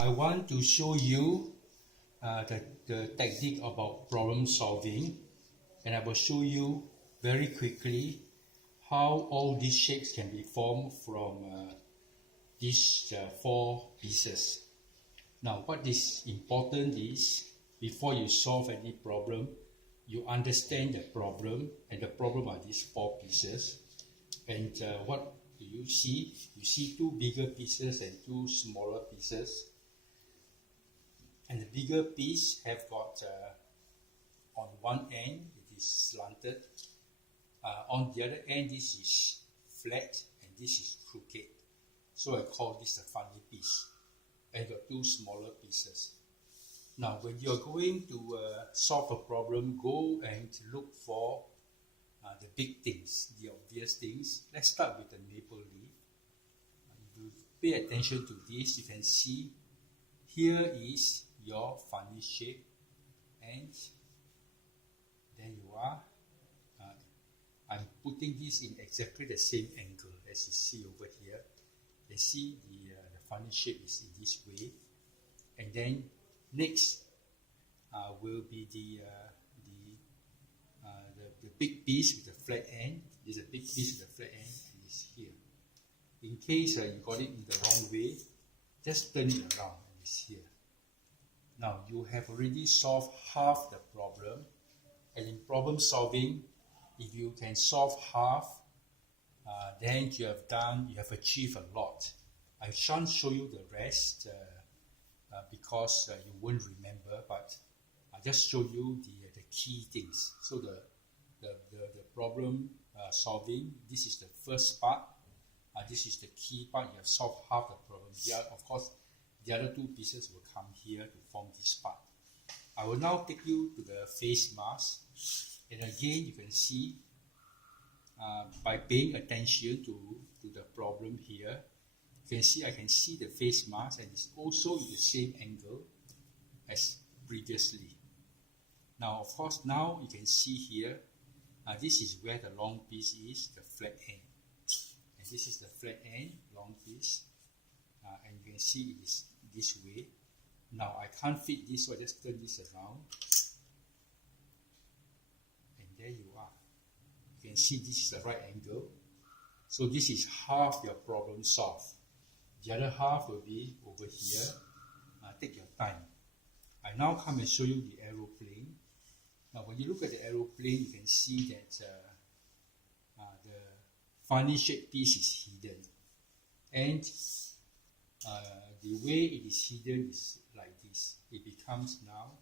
I want to show you the technique about problem solving, and I will show you very quickly how all these shapes can be formed from these four pieces. Now, what is important is, before you solve any problem, you understand the problem, and the problem are these four pieces. And what do you see? You see two bigger pieces and two smaller pieces. And the bigger piece have got, on one end, it is slanted. On the other end, this is flat, and this is crooked. So I call this a funny piece. And got two smaller pieces. Now, when you're going to solve a problem, go and look for the big things, the obvious things. Let's start with the maple leaf. If you pay attention to this, you can see here is your funny shape, and there you are. I'm putting this in exactly the same angle as you see over here. You see the funny shape is in this way, and then next will be the big piece with the flat end. There's a big piece with the flat end, and it's here. In case you got it in the wrong way, just turn it around, and it's here. Now you have already solved half the problem, and in problem solving, if you can solve half, then you have achieved a lot. I shan't show you the rest because you won't remember, but I'll just show you the key things. So the problem solving, this is the first part. This is the key part. You have solved half the problem. Of course, the other two pieces will come here to form this part. I will now take you to the face mask. And again, you can see by paying attention to the problem here, you can see I can see the face mask, and it's also in the same angle as previously. Now, of course, now you can see here, this is where the long piece is, the flat end. And this is the flat end, long piece. And you can see it is this way. Now, I can't fit this, so I just turn this around. And there you are. You can see this is the right angle. So this is half your problem solved. The other half will be over here. Take your time. I now come and show you the aeroplane. Now, when you look at the aeroplane, you can see that the funny shaped piece is hidden. And the way it is hidden is like this. It becomes now,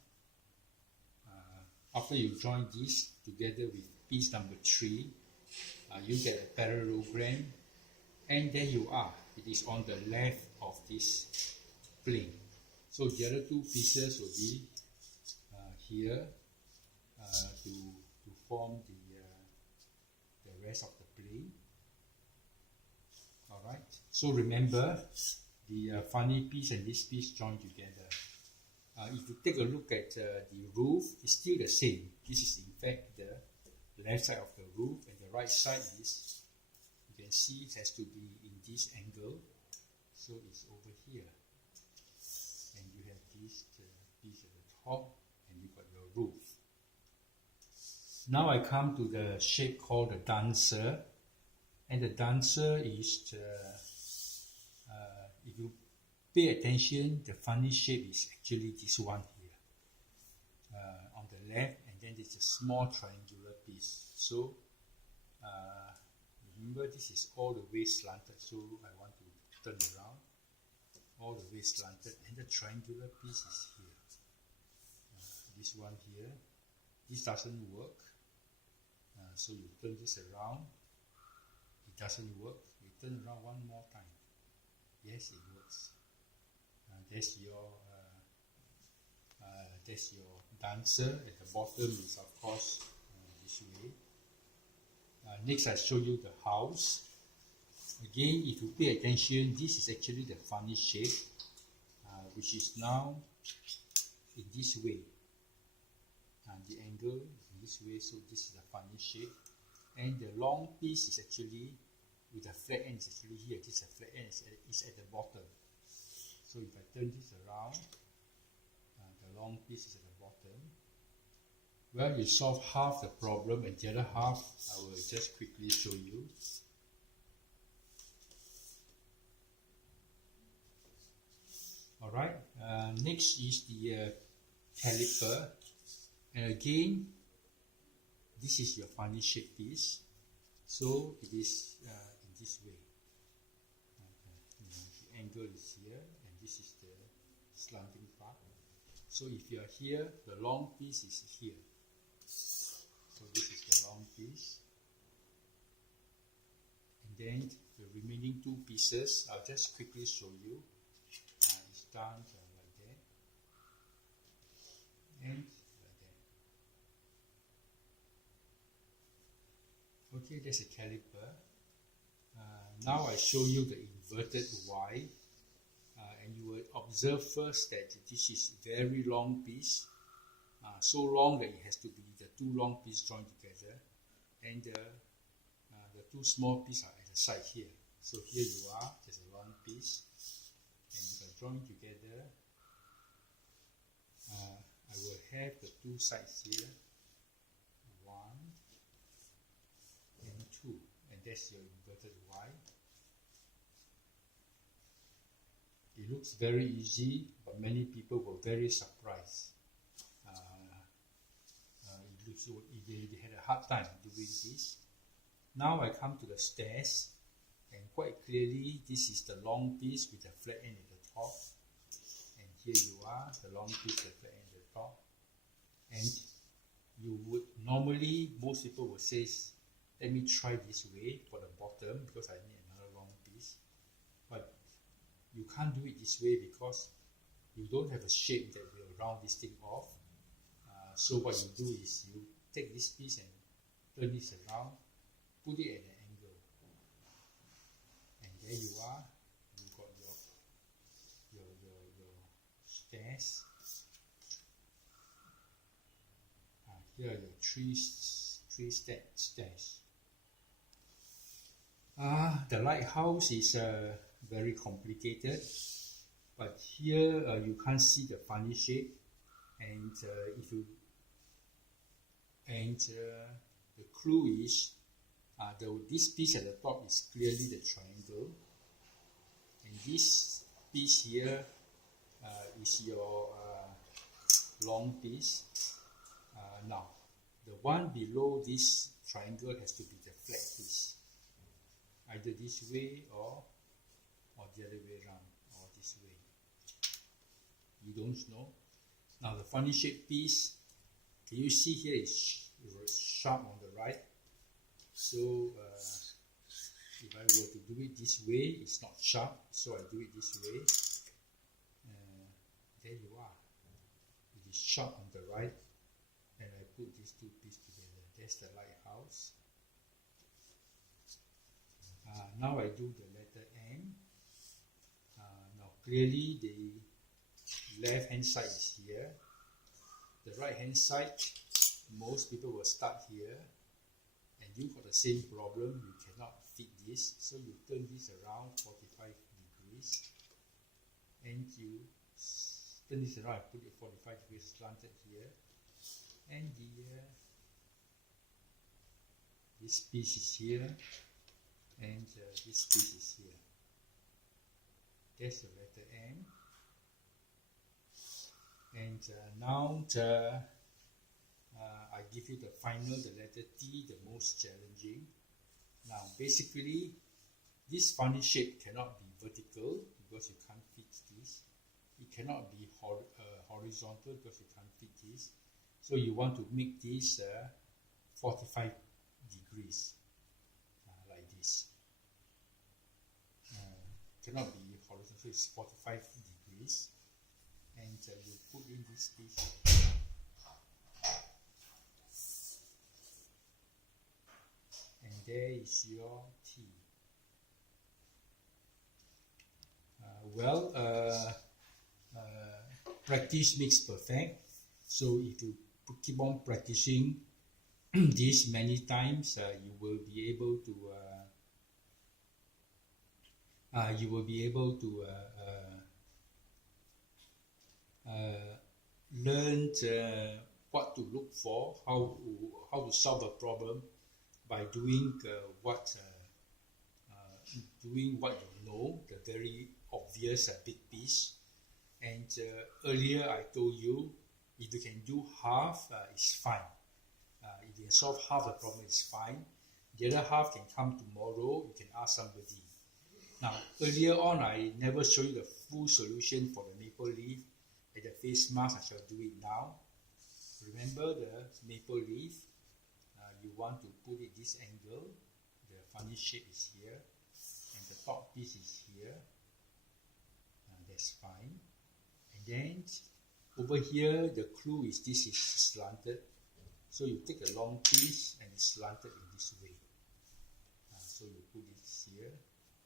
after you join this together with piece number 3, you get a parallelogram, and there you are. It is on the left of this plane. So the other two pieces will be here to form the rest of the plane. Alright, so remember, the funny piece and this piece join together. If you take a look at the roof, it's still the same. This is in fact the left side of the roof, and the right side is, you can see it has to be in this angle, so it's over here. And you have this piece at the top, and you got your roof. Now I come to the shape called the dancer, and the dancer is if you pay attention, the funny shape is actually this one here on the left, and then there's a small triangular piece. So remember, this is all the way slanted, so I want to turn around, all the way slanted, and the triangular piece is here. This one here, this doesn't work, so you turn this around, it doesn't work, you turn around one more time. Yes, it works. That's your dancer. At the bottom is, of course, this way. Next, I show you the house. Again, if you pay attention, this is actually the funny shape, which is now in this way. And the angle is in this way, so this is the funny shape. And the long piece is actually with the flat end is actually here. This is a flat end, is at the bottom. So So if I turn this around, the long piece is at the bottom. Well, you solve half the problem, and the other half I will just quickly show you. Alright, next is the caliper, and again this is your funny shape piece, so it is in this way. The angle is here and this is the slanting part. So if you are here, the long piece is here. So this is the long piece, and then the remaining two pieces I'll just quickly show you. It's done like that and like that. Okay, that's a caliper. Now I show you the inverted Y, and you will observe first that this is very long piece, so long that it has to be the two long pieces joined together, and the two small pieces are at the side here. So here you are, there's a long piece, and if I join together, I will have the two sides here, 1 and 2, and that's your inverted Y. It looks very easy, but many people were very surprised. They had a hard time doing this. Now I come to the stairs, and quite clearly this is the long piece with the flat end at the top, and here you are, the long piece with the flat end at the top. And you would normally, most people would say, let me try this way for the bottom because I need another long piece, but you can't do it this way because you don't have a shape that will round this thing off. So what you do is you take this piece and turn this around, put it at an angle, and there you are. You got your stairs. Here are your three stairs. The lighthouse is very complicated, but here you can't see the funny shape, and the clue is this piece at the top is clearly the triangle, and this piece here is your long piece. Now the one below this triangle has to be the flat piece, either this way or the other way around, or this way. You don't know. Now the funny shape piece, can you see here is sharp on the right? So if I were to do it this way, it's not sharp, so I do it this way. There you are. It is sharp on the right, and I put these two pieces together. That's the lighthouse. Now I do the letter M. Now clearly the left hand side is here. The right hand side, most people will start here, and you got the same problem. You cannot fit this, so you turn this around 45 degrees, and you turn this around, put it 45 degrees slanted here, and this piece is here, and this piece is here. That's the letter M. And now I give you the final, the letter T, the most challenging. Now basically this funny shape cannot be vertical because you can't fit this. It cannot be horizontal because you can't fit this. So you want to make this 45 degrees like this. Cannot be horizontal, so it's 45 degrees. And you put in this piece, and there is your T. Practice makes perfect. So if you keep on practicing this many times, you will be able to learned what to look for, how to solve a problem by doing doing what you know, the very obvious big piece. And earlier I told you, if you can do half, it's fine. If you can solve half the problem, it's fine. The other half can come tomorrow. You can ask somebody. Now, earlier on, I never showed you the full solution for the maple leaf and the face mask. I shall do it now. Remember the maple leaf. You want to put it this angle. The funny shape is here, and the top piece is here. That's fine. And then over here, the clue is this is slanted. So you take a long piece and it's slanted in this way. So you put it here.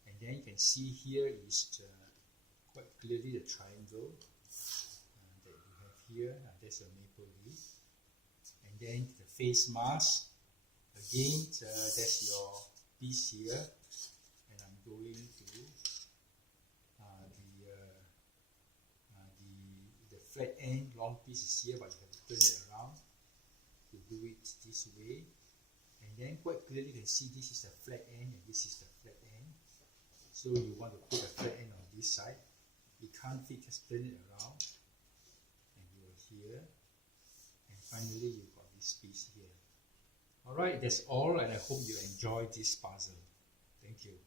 And then you can see here is quite clearly the triangle that you have here. That's a maple leaf. And then the face mask. Again, that's your piece here. And I'm going to the flat end, long piece is here, but you have to turn it around to do it this way. And then quite clearly you can see this is the flat end and this is the flat end. So you want to put a flat end on this side. You can't fit, just turn it around. And you are here. And finally you've got this piece here. Alright, that's all, and I hope you enjoyed this puzzle. Thank you.